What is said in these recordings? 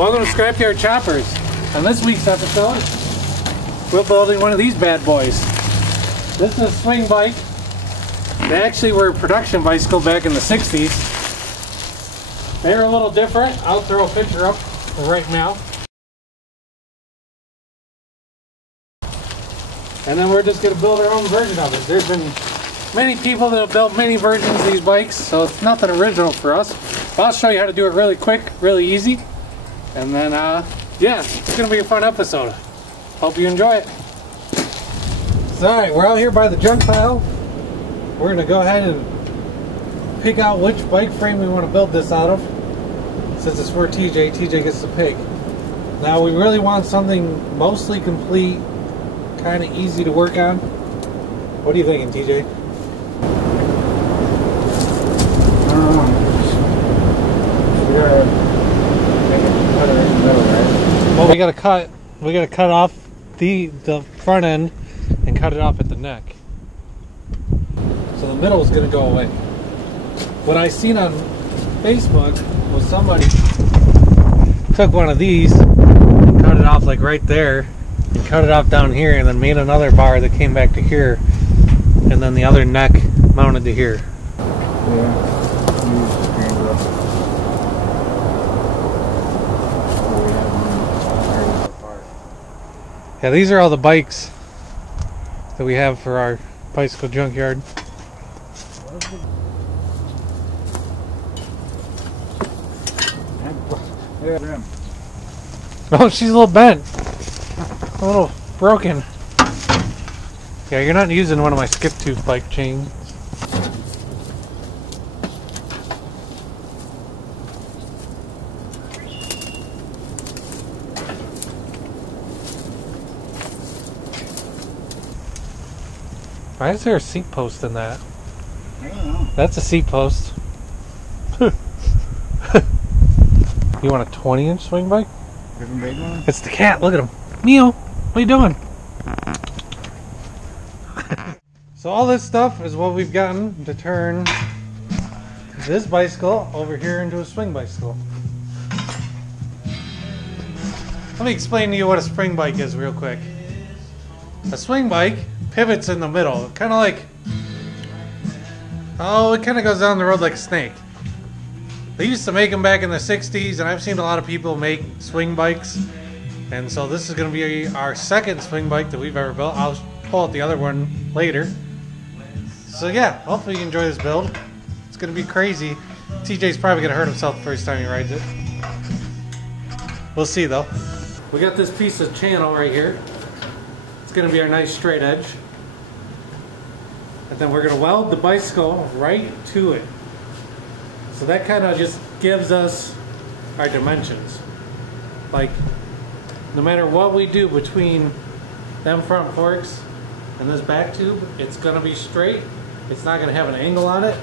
Welcome to Scrapyard Choppers. On this week's episode, we're building one of these bad boys. This is a swing bike. They actually were a production bicycle back in the 60s. They're a little different. I'll throw a picture up right now. And then we're just going to build our own version of it. There's been many people that have built many versions of these bikes, so it's nothing original for us. But I'll show you how to do it really quick, really easy. And then, yeah, it's going to be a fun episode. Hope you enjoy it. Alright, we're out here by the junk pile. We're going to go ahead and pick out which bike frame we want to build this out of. Since it's for TJ, TJ gets to pick. Now, we really want something mostly complete, kind of easy to work on. What are you thinking, TJ? I don't know. Well, we gotta cut off the front end and cut it off at the neck. So the middle is gonna go away. What I seen on Facebook was somebody took one of these and cut it off like right there and cut it off down here and then made another bar that came back to here and then the other neck mounted to here. Yeah. Yeah, these are all the bikes that we have for our bicycle junkyard. Oh, she's a little bent. A little broken. Yeah, you're not using one of my skip tooth bike chains. Why is there a seat post in that? I don't know. That's a seat post. You want a 20-inch swing bike? Different big one? It's the cat. Look at him. Meow. What are you doing? So all this stuff is what we've gotten to turn this bicycle over here into a swing bicycle. Let me explain to you what a swing bike is real quick. A swing bike pivots in the middle, kind of like, oh, it kind of goes down the road like a snake. They used to make them back in the 60s, and I've seen a lot of people make swing bikes, and so this is going to be our second swing bike that we've ever built. I'll pull out the other one later. So yeah, hopefully you enjoy this build. It's going to be crazy. TJ's probably going to hurt himself the first time he rides it. We'll see though. We got this piece of channel right here. It's going to be our nice straight edge. And then we're going to weld the bicycle right to it. So that kind of just gives us our dimensions. Like, no matter what we do between them front forks and this back tube, it's going to be straight. It's not going to have an angle on it.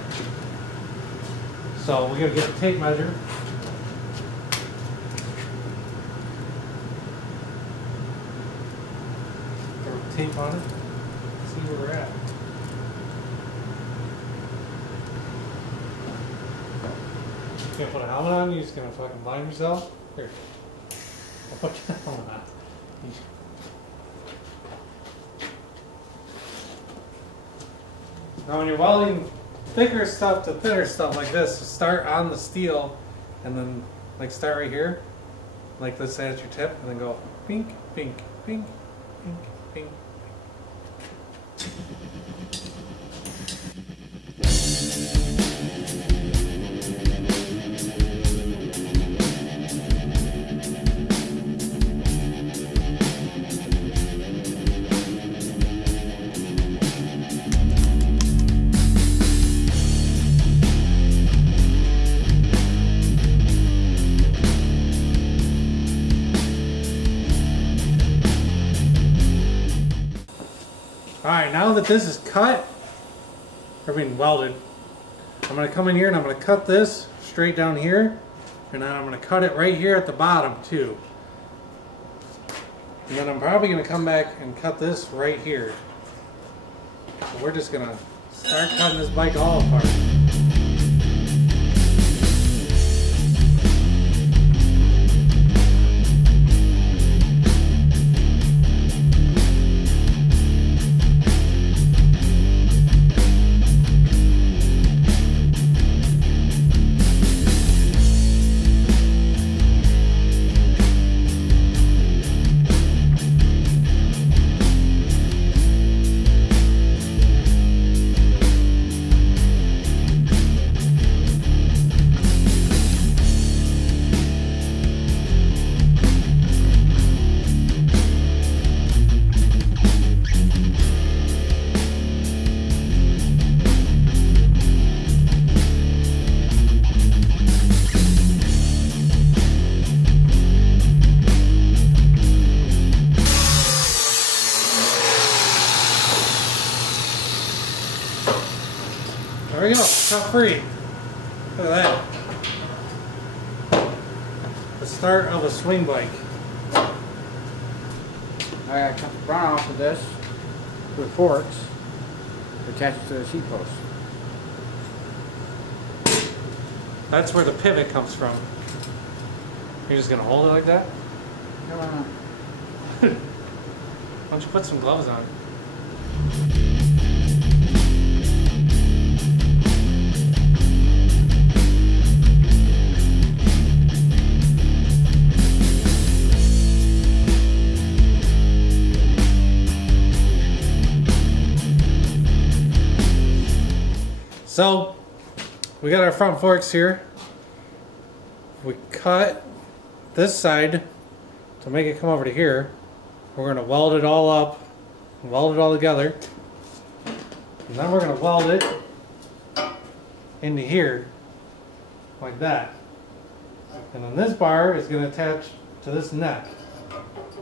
So we're going to get a tape measure. Tape on it, see where we're at. You can't put a helmet on, you're just gonna fucking blind yourself? Here. I'll put your helmet on. Now when you're welding thicker stuff to thinner stuff like this, start on the steel and then like start right here, like this at your tip, and then go pink, pink, pink, pink, pink. Alright, now that this is cut, welded, I'm going to come in here and I'm going to cut this straight down here, and then I'm going to cut it right here at the bottom too. And then I'm probably going to come back and cut this right here. So we're just going to start cutting this bike all apart. cut free. Look at that. The start of a swing bike. I got to run off of this with forks attached to the seat post. That's where the pivot comes from. You're just gonna hold it like that? No. Why don't you put some gloves on? So, we got our front forks here. We cut this side to make it come over to here. We're going to weld it all up, weld it all together. And then we're going to weld it into here, like that. And then this bar is going to attach to this neck.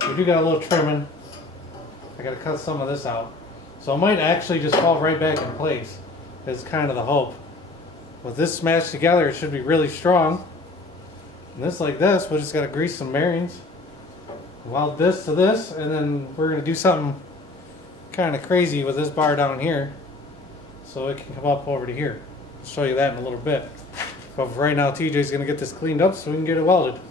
We do got a little trimming. I got to cut some of this out. So it might actually just fall right back in place. Is kind of the hope. With this smashed together, it should be really strong. And this like this, we just got to grease some bearings. Weld this to this, and then we're going to do something kind of crazy with this bar down here. So it can come up over to here. I'll show you that in a little bit. But for right now, TJ's going to get this cleaned up so we can get it welded.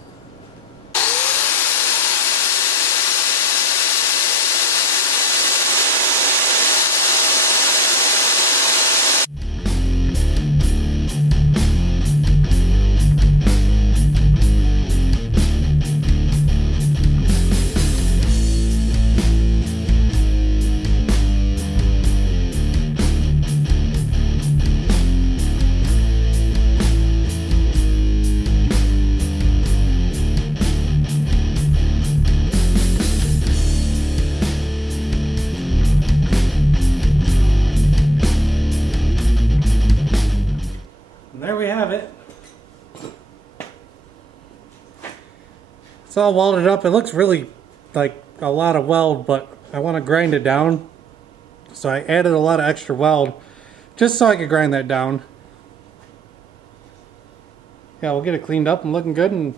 There we have it. It's all welded up. It looks really like a lot of weld, but I want to grind it down. So I added a lot of extra weld just so I could grind that down. Yeah, we'll get it cleaned up and looking good and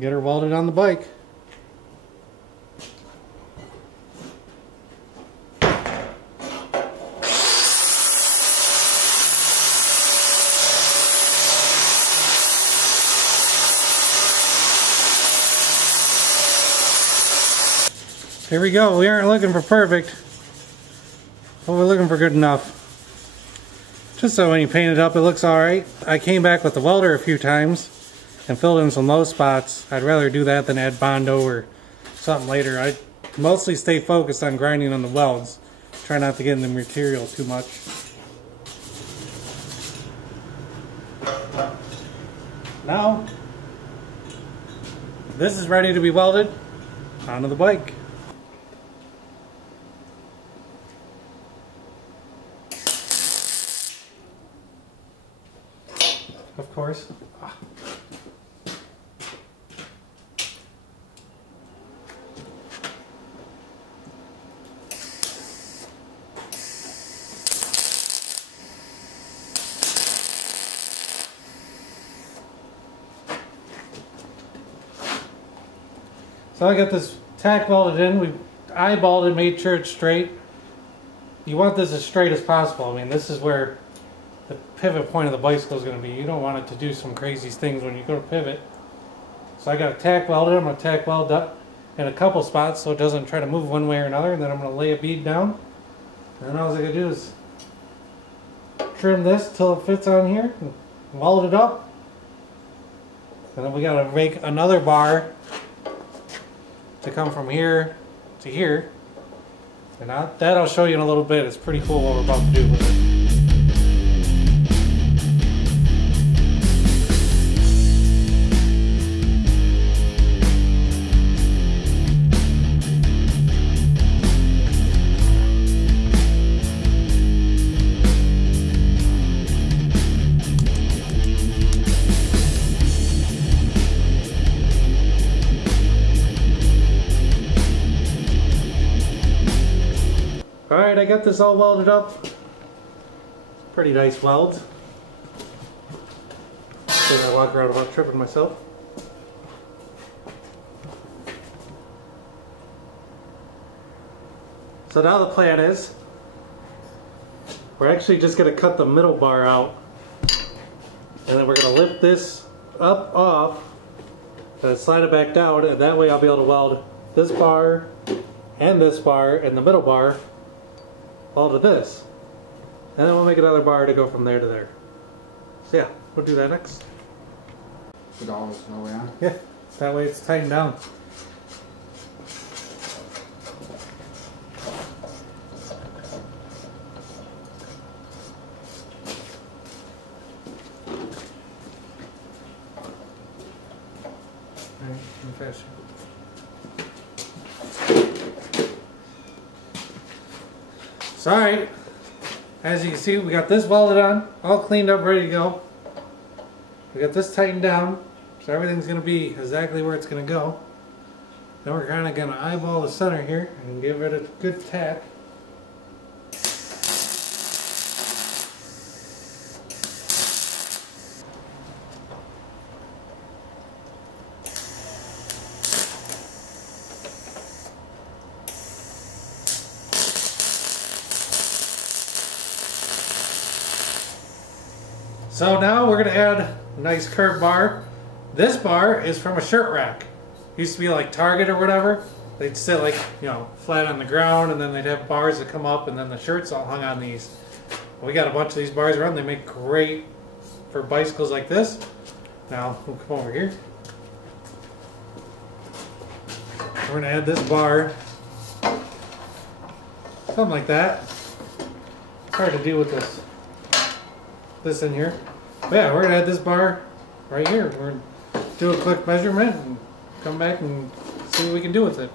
get her welded on the bike. Here we go. We aren't looking for perfect, but we're looking for good enough. Just so when you paint it up, it looks alright. I came back with the welder a few times and filled in some low spots. I'd rather do that than add Bondo or something later. I mostly stay focused on grinding on the welds. Try not to get in the material too much. Now, this is ready to be welded onto the bike. Of course. So I got this tack welded in. We eyeballed it, made sure it's straight. You want this as straight as possible. I mean, this is where the pivot point of the bicycle is going to be. You don't want it to do some crazy things when you go to pivot. So I got a tack welded. I'm going to tack weld up in a couple spots so it doesn't try to move one way or another. And then I'm going to lay a bead down. And then all I got to do is trim this till it fits on here and weld it up. And then we got to make another bar to come from here to here. And that I'll show you in a little bit. It's pretty cool what we're about to do with it. Alright, I got this all welded up. pretty nice welds. So I walk around without tripping myself. So now the plan is, we're actually just going to cut the middle bar out, and then we're going to lift this up off and slide it back down, and that way I'll be able to weld this bar and the middle bar all to this. And then we'll make another bar to go from there to there. So yeah, we'll do that next. Put all this all the way on? Yeah, that way it's tightened down. Alright, I'm faster. So alright, as you can see, we got this welded on, all cleaned up, ready to go. We got this tightened down, so everything's going to be exactly where it's going to go. Then we're kind of going to eyeball the center here and give it a good tap. So now we're going to add a nice curved bar. This bar is from a shirt rack. Used to be like Target or whatever. They'd sit like, you know, flat on the ground, and then they'd have bars that come up, and then the shirts all hung on these. We got a bunch of these bars around. They make great for bicycles like this. Now we'll come over here. We're going to add this bar. Something like that. It's hard to do with this in here. But yeah, we're going to add this bar right here. We're going to do a quick measurement and come back and see what we can do with it.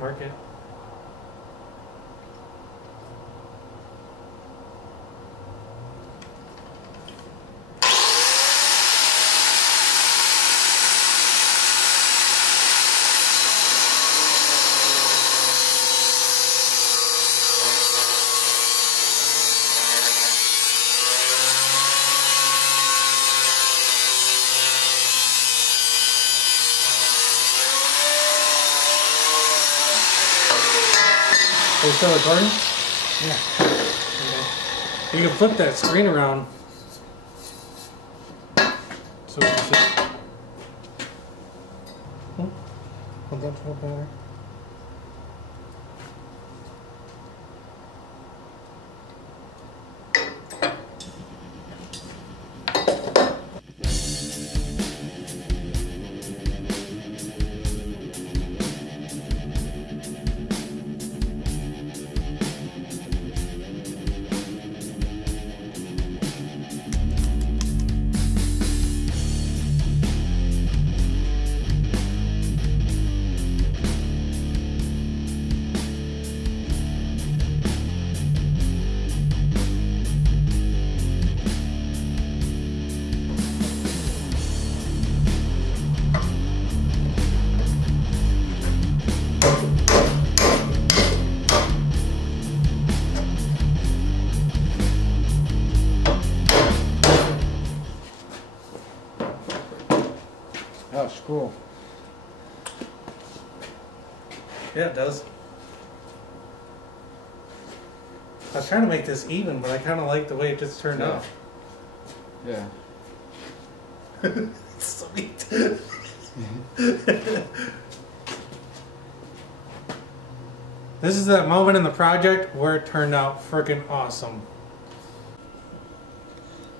Mark it. Are you still recording? Yeah. Okay. You can flip that screen around so we can see. Hold that to better. Oh, it's cool. Yeah, it does. I was trying to make this even, but I kind of like the way it just turned out. Yeah. Sweet. This is that moment in the project where it turned out freaking awesome.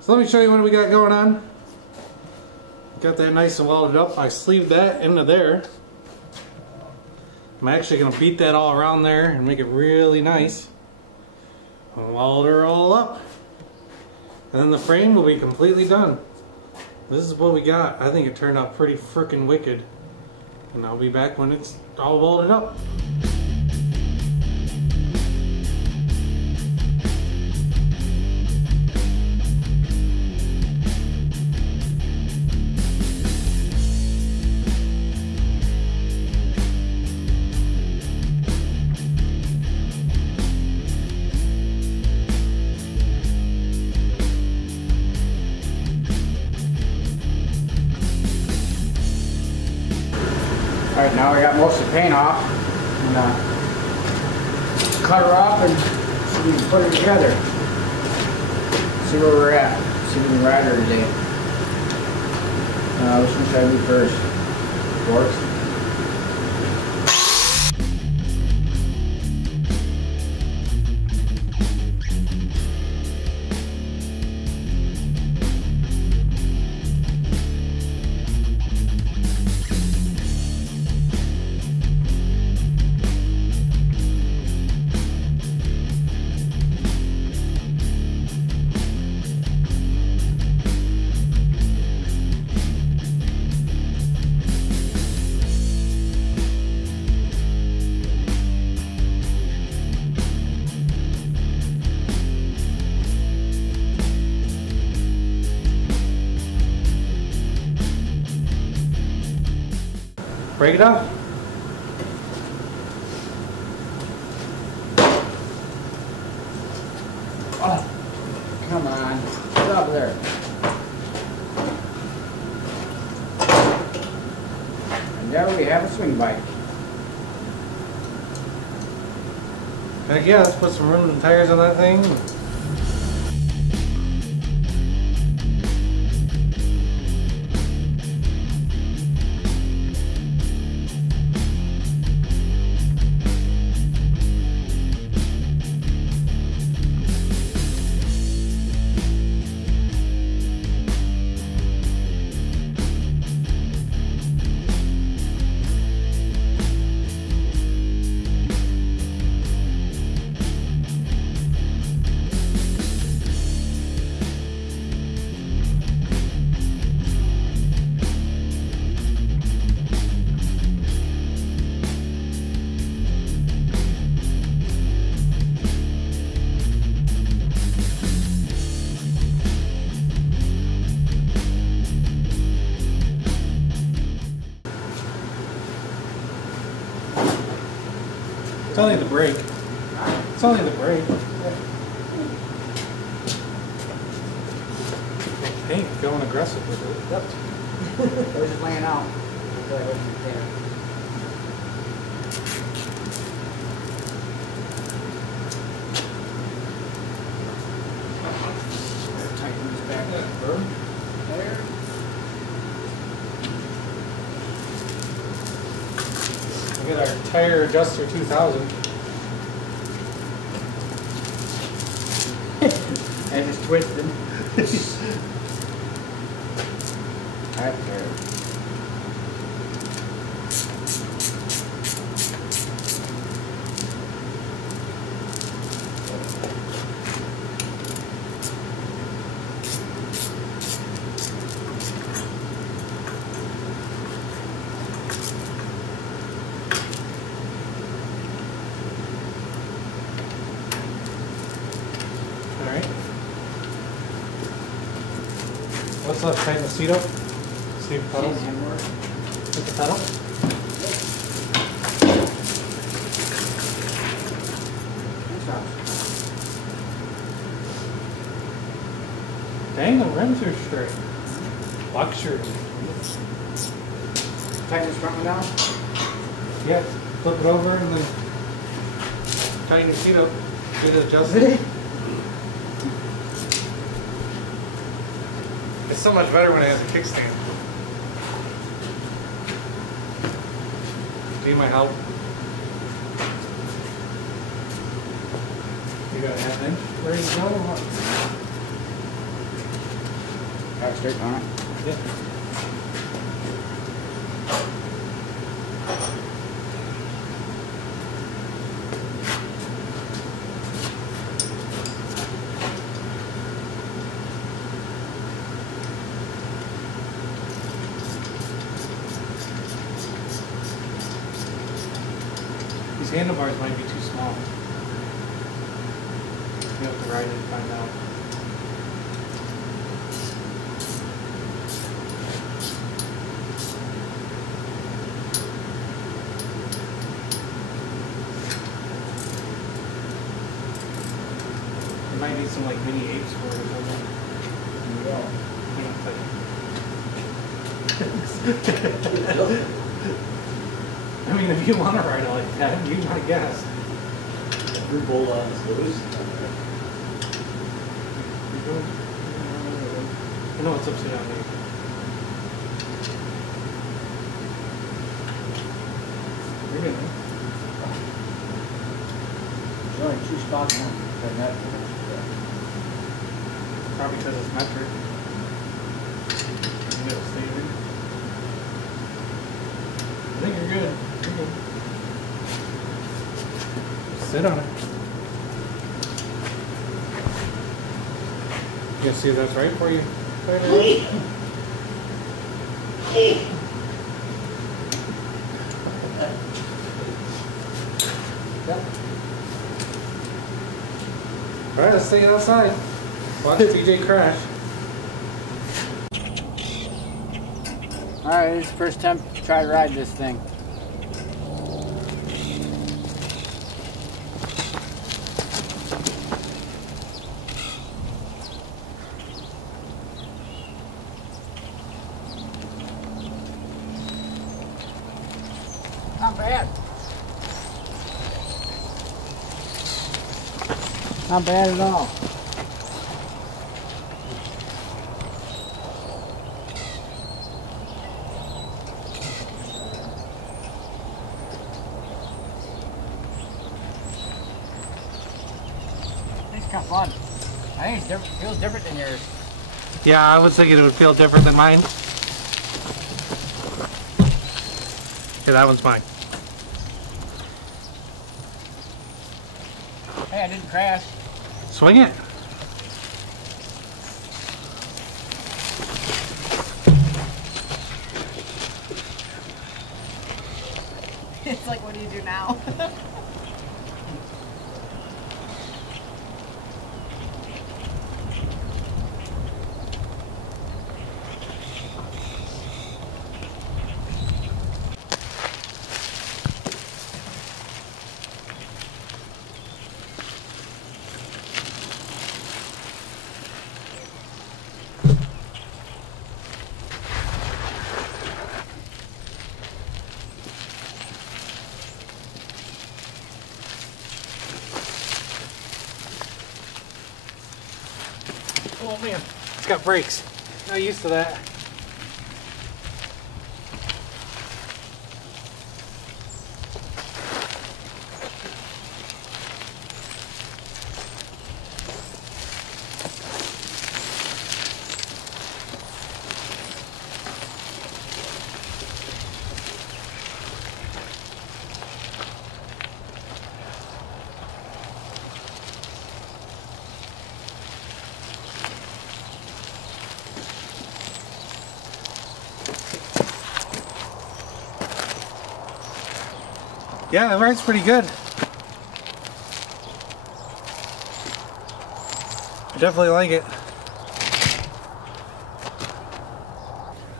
So let me show you what we got going on. Got that nice and welded up. I sleeved that into there. I'm actually going to beat that all around there and make it really nice. And weld her all up. And then the frame will be completely done. This is what we got. I think it turned out pretty freaking wicked. And I'll be back when it's all welded up. Now we got most of the paint off. And, cut her off and see if we can put it together. See where we're at. See if we can ride her today. Which one should I do first? Forks? Break it up. Oh, come on. Get up there. And there we have a swing bike. Heck yeah, let's put some rims and tires on that thing. It's only the brake. It's only the brake. Paint going aggressive with it. Yep. It was just laying out. I feel like it wasn't there. Tighten this back up. There. We got our tire adjuster 2000. And it's twisted. Right there. Alright. What's left? Tighten the seat up. See the pedals. Hit the pedal. Dang, the rims are straight. Luxury. Tighten this front one down. Yeah, flip it over and then tighten your seat up. Get it adjusted. It's so much better when it has a kickstand. Do you need my help? You got a half inch? Ready to go or what? Have it straight on it. Yeah. These handlebars might be too small. You have to ride it and find out. You might need some like mini apes for it or something. I mean, if you want to ride it like that, you might guess. Your bolt-on is loose. I know it's upside down there. You're good, man. There's only 2 spots on that. Probably because it's metric. Maybe it'll stay in. I think you're good. You're good. Sit on it. You can see if that's right for you. Alright, let's stay outside. Watch TJ crash. Alright, this is the first time to try to ride this thing. Not bad. Not bad at all. It's kind of fun. I think it feels different than yours. Yeah, I was thinking it would feel different than mine. Okay, that one's mine. Hey, I didn't crash. Swing it. It's like, what do you do now? Oh man, it's got brakes. Not used to that. Yeah, it rides pretty good. I definitely like it.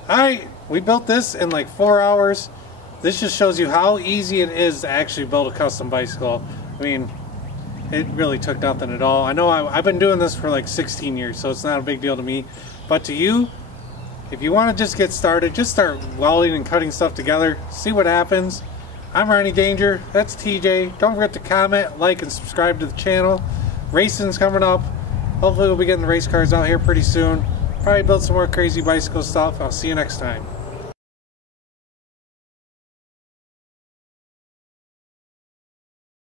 Alright, we built this in like 4 hours. This just shows you how easy it is to actually build a custom bicycle. I mean, it really took nothing at all. I know I've been doing this for like 16 years, so it's not a big deal to me. But to you, if you want to just get started, just start welding and cutting stuff together. See what happens. I'm Ronnie Danger, that's TJ. Don't forget to comment, like, and subscribe to the channel. Racing's coming up. Hopefully we'll be getting the race cars out here pretty soon. Probably build some more crazy bicycle stuff. I'll see you next time.